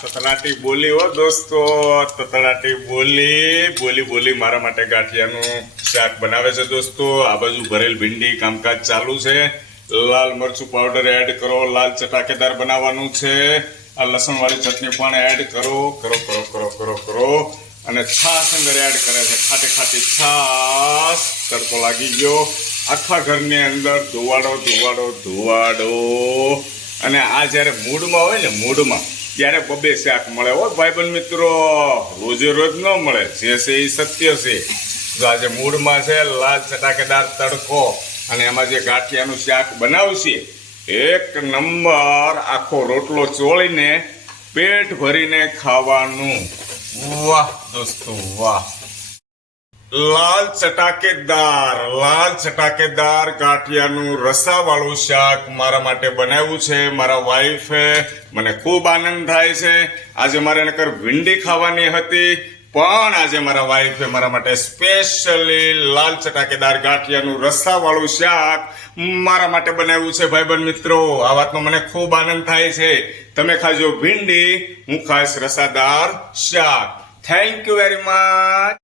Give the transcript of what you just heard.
તતડાટી બોલી હો દોસ્તો, તતડાટી બોલી બોલી બોલી મારા માટે ગાંઠિયાનું શાક બનાવે છે દોસ્તો. આ બાજુ ભરેલ ભીંડી કામકાજ ચાલુ છે. લાલ મરચું પાવડર એડ કરો, લાલ ચટાકેદાર બનાવવાનું છે. આ લસણ વાળી ચટણી પણ એડ કરો કરો કરો કરો કરો કરો અને છાશ અંદર એડ કરે છે. ખાટી ખાટી છાશ. તડકો લાગી ગયો. આખા ઘરની અંદર ધુવાડો ધુવાડો ધુવાડો. અને આ જ્યારે મૂડમાં હોય ને, મૂડમાં ત્યારે બબે શાક મળે હો ભાઈબંધ મિત્રો. રોજે રોજ ન મળે. જે છે એ સત્ય છે. જો આજે મૂડમાં છે લાલ ચટાકેદાર તડકો અને એમાં જે ગાંઠિયાનું શાક બનાવશે, એક નંબર આખો રોટલો ચોળીને પેટ ભરીને ખાવાનું. વાહ દોસ્તો વાહ. લાલ ચટાકેદાર ગાંઠિયાનું રસાવાળું શાક મારા માટે બનાવ્યું છે મારા વાઈફે. મને ખૂબ આનંદ થાય છે. આજે મારે નકર ભીંડી ખાવાની હતી, પણ આજે મારા વાઈફે મારા માટે સ્પેશિયલી લાલ ચટાકેદાર ગાંઠિયાનું રસાવાળું શાક મારા માટે બનાવ્યું છે ભાઈબંધ મિત્રો. આ વાતનો મને ખૂબ આનંદ થાય છે. તમે ખાજો ભીંડી, હું ખાઈશ રસાદાર શાક. Thank you very much.